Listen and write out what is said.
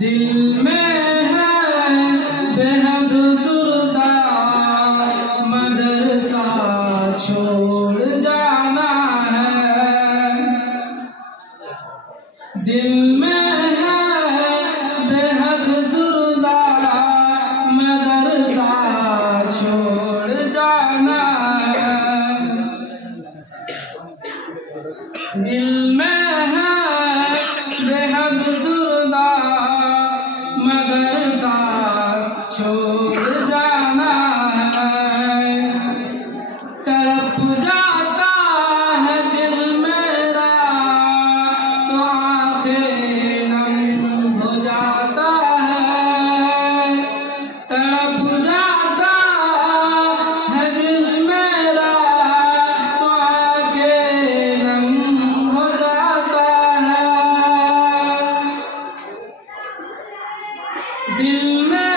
दिल में है बेहद सुरदा मदरसा छोड़ जाना है। दिल में है बेहद सुरदा मदरसा छोड़ जाना है। दिल में है बेहद सुरदा मदरसा छोड़ जाना है। तड़प जाता है दिल मेरा तो आंखें नम हो जाता है। तड़प जाता है दिल मेरा तो आंखें नम हो जाता है। दिल में